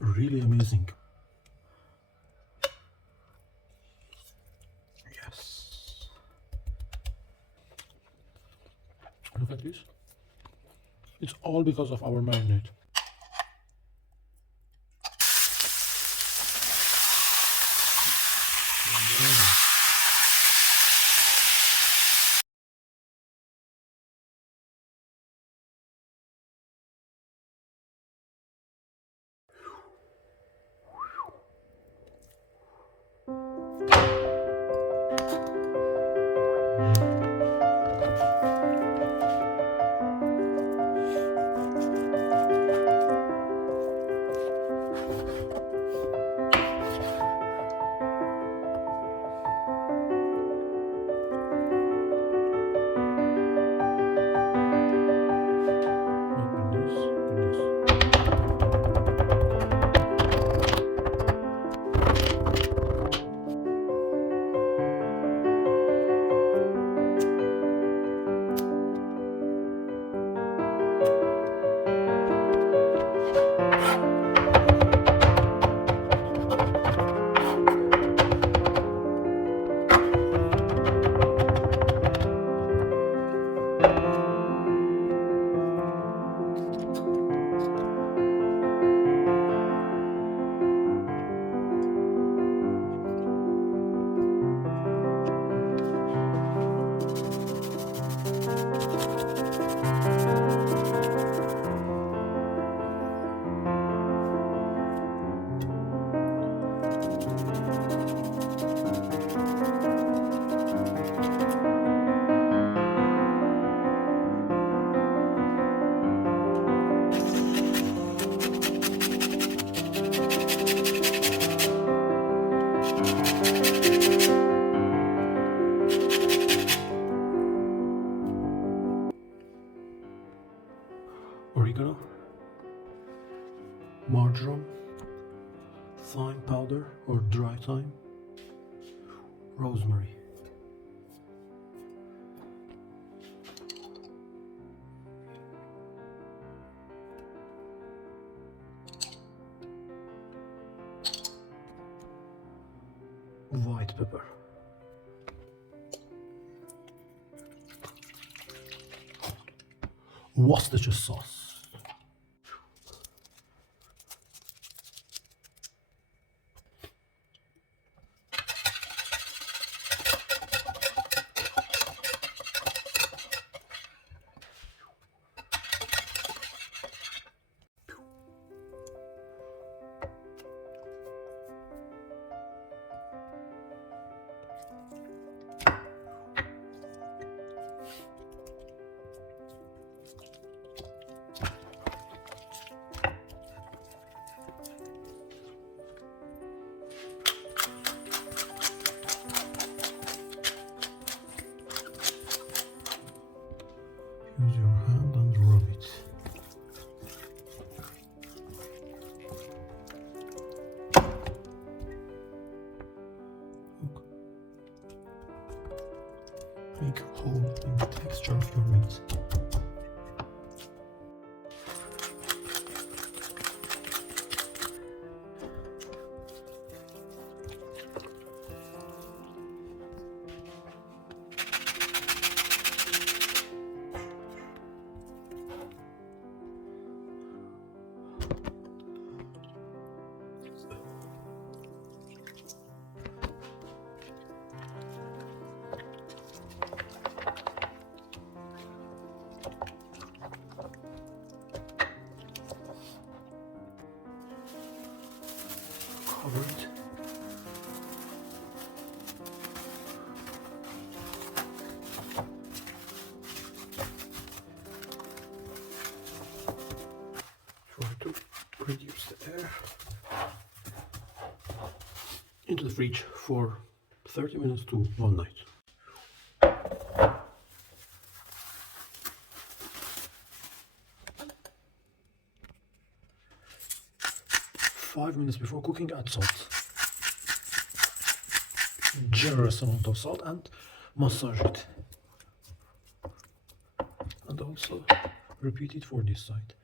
Really amazing. Yes. Look at this. It's all because of our marinade. Oregano, marjoram, thyme powder or dry thyme, rosemary. White pepper. Worcestershire sauce. Use your hand and rub it. Look. Make a hole in the texture of your meat. Cover it. Try to reduce the air. Into the fridge for 30 minutes to 1 night. 5 minutes before cooking, add salt. Generous amount of salt, and massage it. And also repeat it for this side.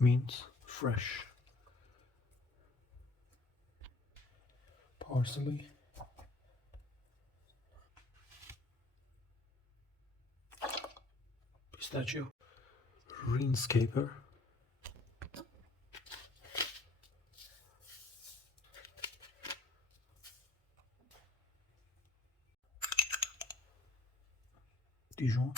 Mint, fresh. Parsley. Pistachio. Rinse caper. Dijon.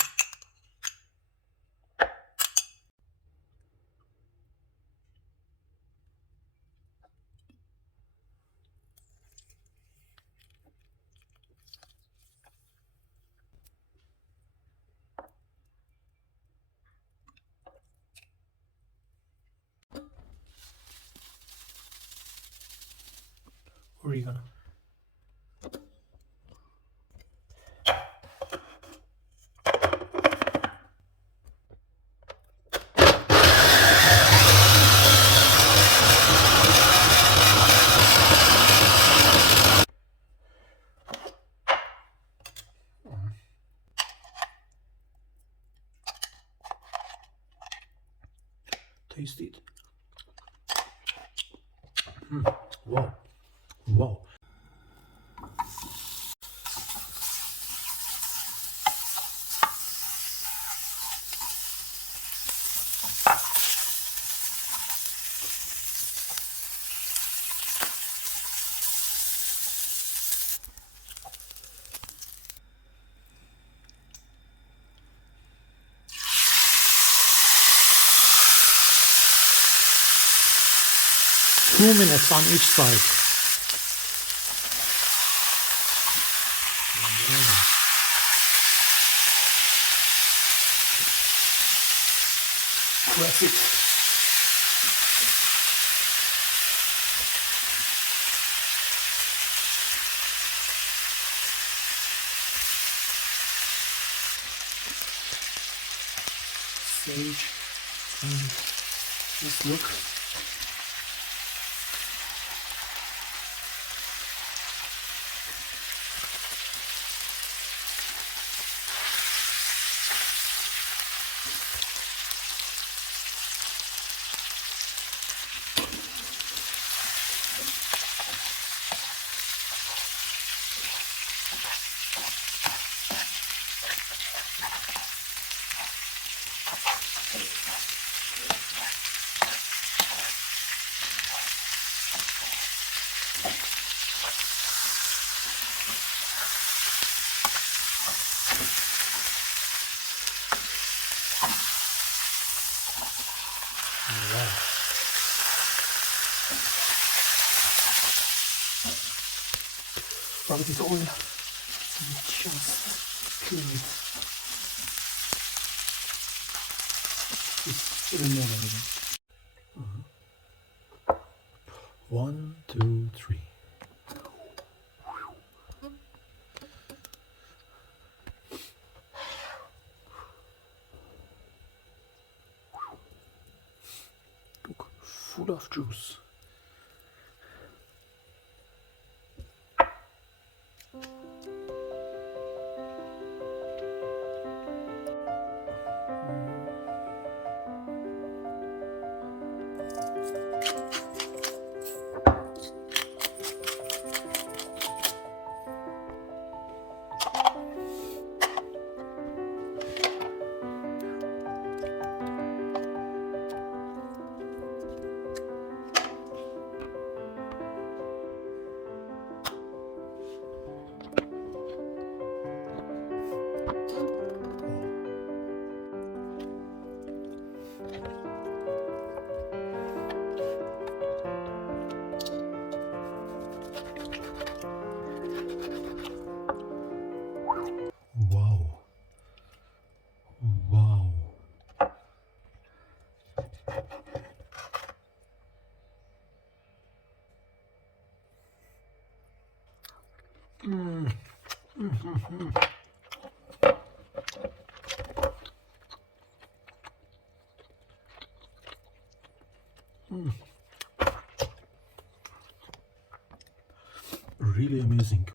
Oregano. Taste it. Wow. Wow. Two minutes on each side. Press it. Sage and just look. Wow. Rub it with oil and just clean it. It's really amazing. 1, 2, 3. Look, full of juice. Really amazing.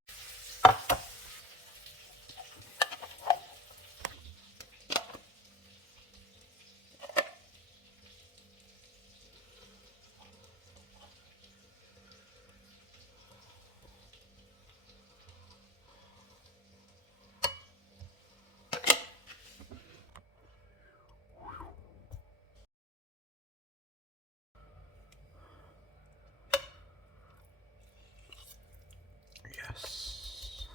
Yes.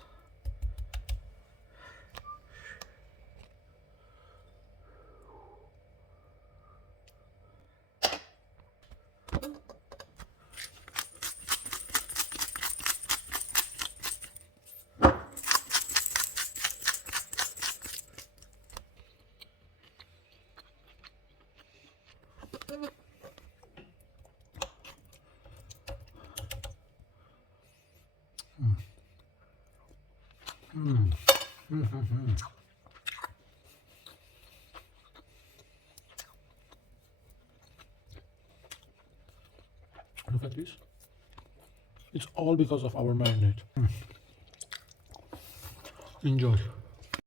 Look at this. It's all because of our marinade. Enjoy.